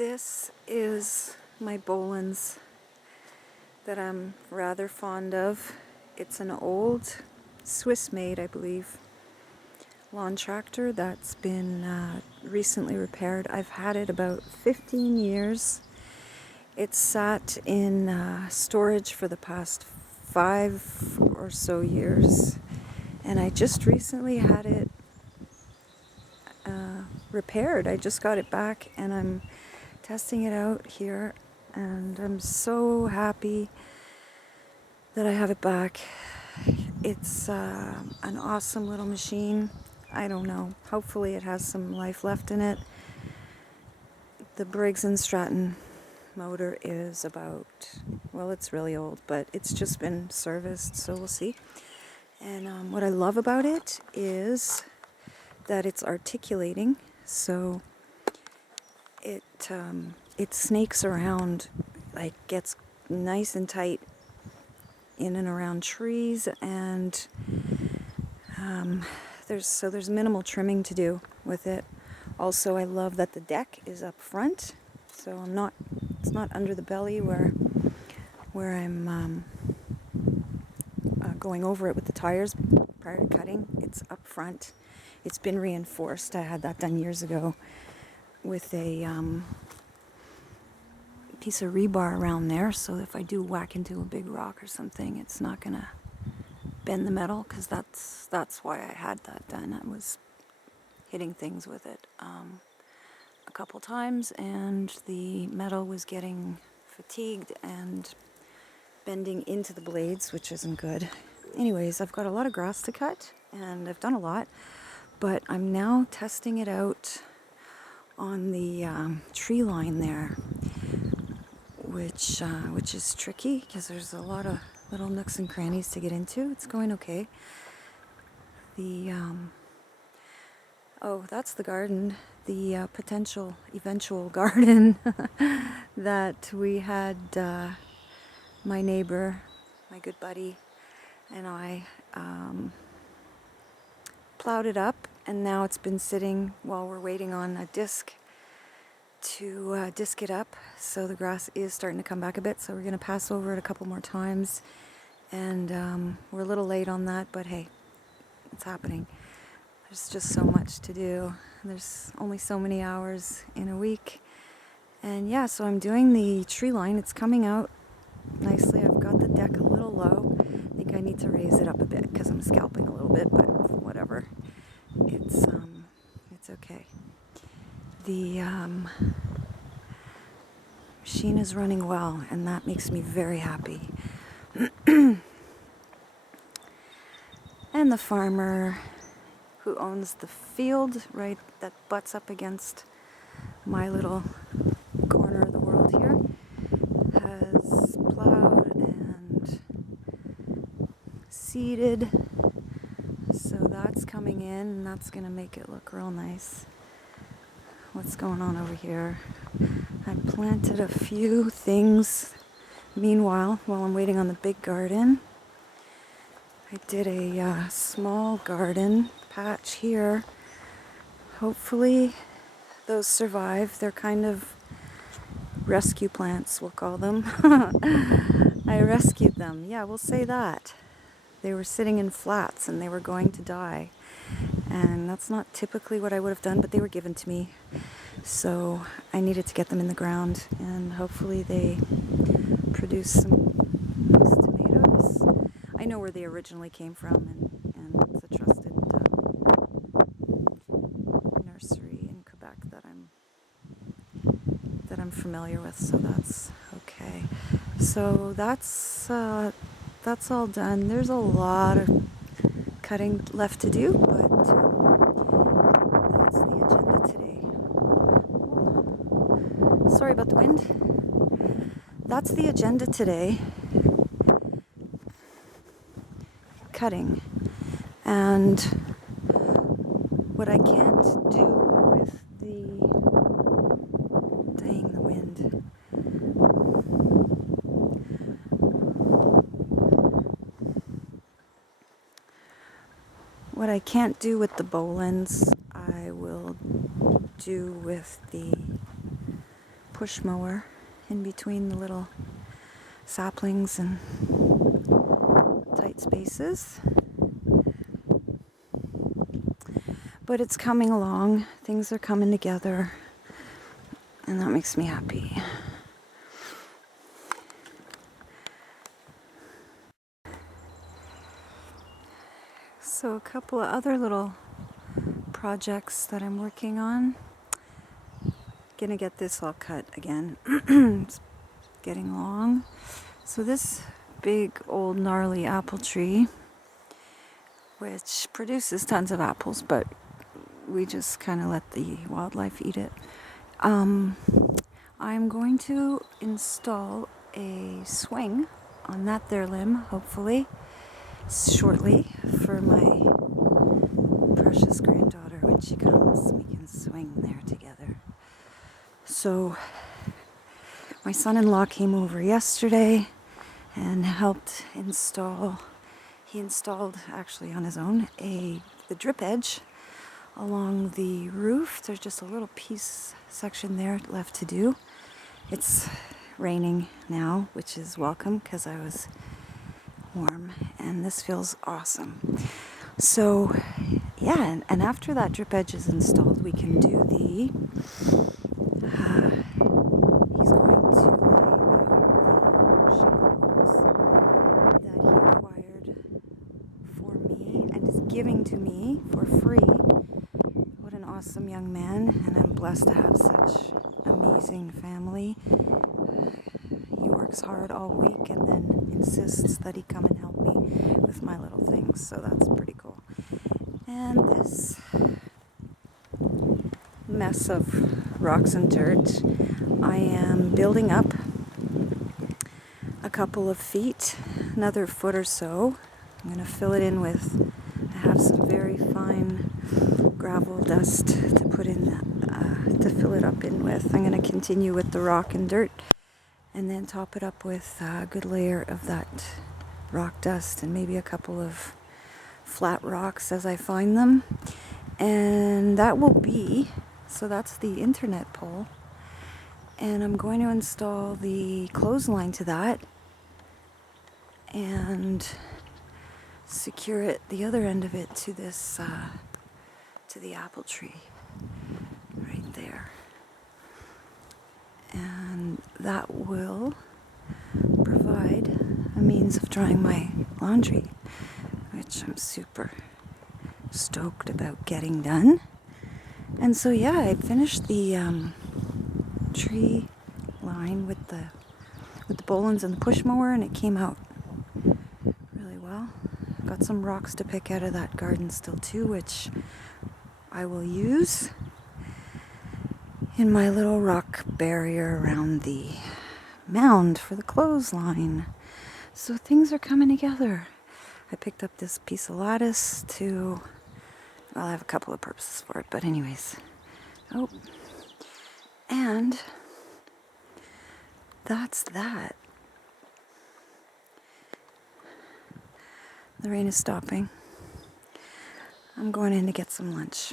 This is my Bolens that I'm rather fond of. It's an old Swiss-made, I believe, lawn tractor that's been recently repaired. I've had it about 15 years. It's sat in storage for the past 5 or so years, and I just recently had it repaired. I just got it back and I'm testing it out here, and I'm so happy that I have it back. It's an awesome little machine. I don't know, hopefully it has some life left in it. The Briggs & Stratton motor is about, well, it's really old, but it's just been serviced, so we'll see. And what I love about it is that it's articulating, so it snakes around, like gets nice and tight in and around trees, and there's minimal trimming to do with it. Also, I love that the deck is up front, so it's not under the belly where I'm going over it with the tires prior to cutting. It's up front. It's been reinforced. I had that done years ago with a piece of rebar around there, so if I do whack into a big rock or something, it's not gonna bend the metal, because that's why I had that done. I was hitting things with it a couple times, and the metal was getting fatigued and bending into the blades, which isn't good. Anyways, I've got a lot of grass to cut, and I've done a lot, but I'm now testing it out on the tree line there, which is tricky because there's a lot of little nooks and crannies to get into. It's going okay. The oh, that's the garden, the potential eventual garden that we had. My neighbor, my good buddy, and I plowed it up, and now it's been sitting while we're waiting on a disc to disc it up. So the grass is starting to come back a bit, so we're going to pass over it a couple more times, and we're a little late on that, but hey, it's happening. There's just so much to do. There's only so many hours in a week, and yeah, so I'm doing the tree line. It's coming out nicely. I've got the deck a little low. I think I need to raise it up a bit because I'm scalping a little bit, but whatever. It's okay. The machine is running well, and that makes me very happy. And the farmer who owns the field right that butts up against my little corner of the world here has plowed and seeded, so that's coming in, and that's going to make it look real nice. What's going on over here? I planted a few things meanwhile while I'm waiting on the big garden. I did a small garden patch here. Hopefully those survive. They're kind of rescue plants, we'll call them. I rescued them. Yeah, we'll say that. They were sitting in flats and they were going to die. And that's not typically what I would have done, but they were given to me. So I needed to get them in the ground, and hopefully they produce some nice tomatoes. I know where they originally came from, and it's a trusted nursery in Quebec that I'm familiar with, so that's okay. So that's all done. There's a lot of cutting left to do, but that's the agenda today. Sorry about the wind. That's the agenda today. Cutting. And what I can't do with the wind. What I can't do with the Bolens, I will do with the push mower in between the little saplings and tight spaces. But it's coming along. Things are coming together. And that makes me happy. So a couple of other little projects that I'm working on. Gonna get this all cut again. It's getting long. So this big old gnarly apple tree, which produces tons of apples, but we just kind of let the wildlife eat it. I'm going to install a swing on that there limb, hopefully, shortly, for my precious granddaughter when she comes. We can swing there together. So my son-in-law came over yesterday and helped install. He installed, actually on his own, the drip edge along the roof. There's just a little section there left to do. It's raining now, which is welcome because I was warm, and this feels awesome. So yeah, and after that drip edge is installed, we can do the he's going to lay out the shingles that he acquired for me and is giving to me for free. What an awesome young man, and I'm blessed to have such amazing family. He works hard all week and then insists that he come and help me with my little things, so that's pretty cool. And this mess of rocks and dirt, I am building up a couple of feet, another foot or so. I'm going to fill it in with, I have some very fine gravel dust to put in, to fill it up in with. I'm going to continue with the rock and dirt and then top it up with a good layer of that rock dust and maybe a couple of flat rocks as I find them. And that will be, so that's the internet pole. And I'm going to install the clothesline to that and secure it, the other end of it, to this, to the apple tree right there. And that will provide a means of drying my laundry, which I'm super stoked about getting done. And so yeah, I finished the tree line with the Bolens and the push mower, and it came out really well. Got some rocks to pick out of that garden still too, which I will use in my little rock barrier around the mound for the clothesline. So things are coming together. I picked up this piece of lattice to, well, I have a couple of purposes for it, but anyways. Oh, and that's that. The rain is stopping. I'm going in to get some lunch.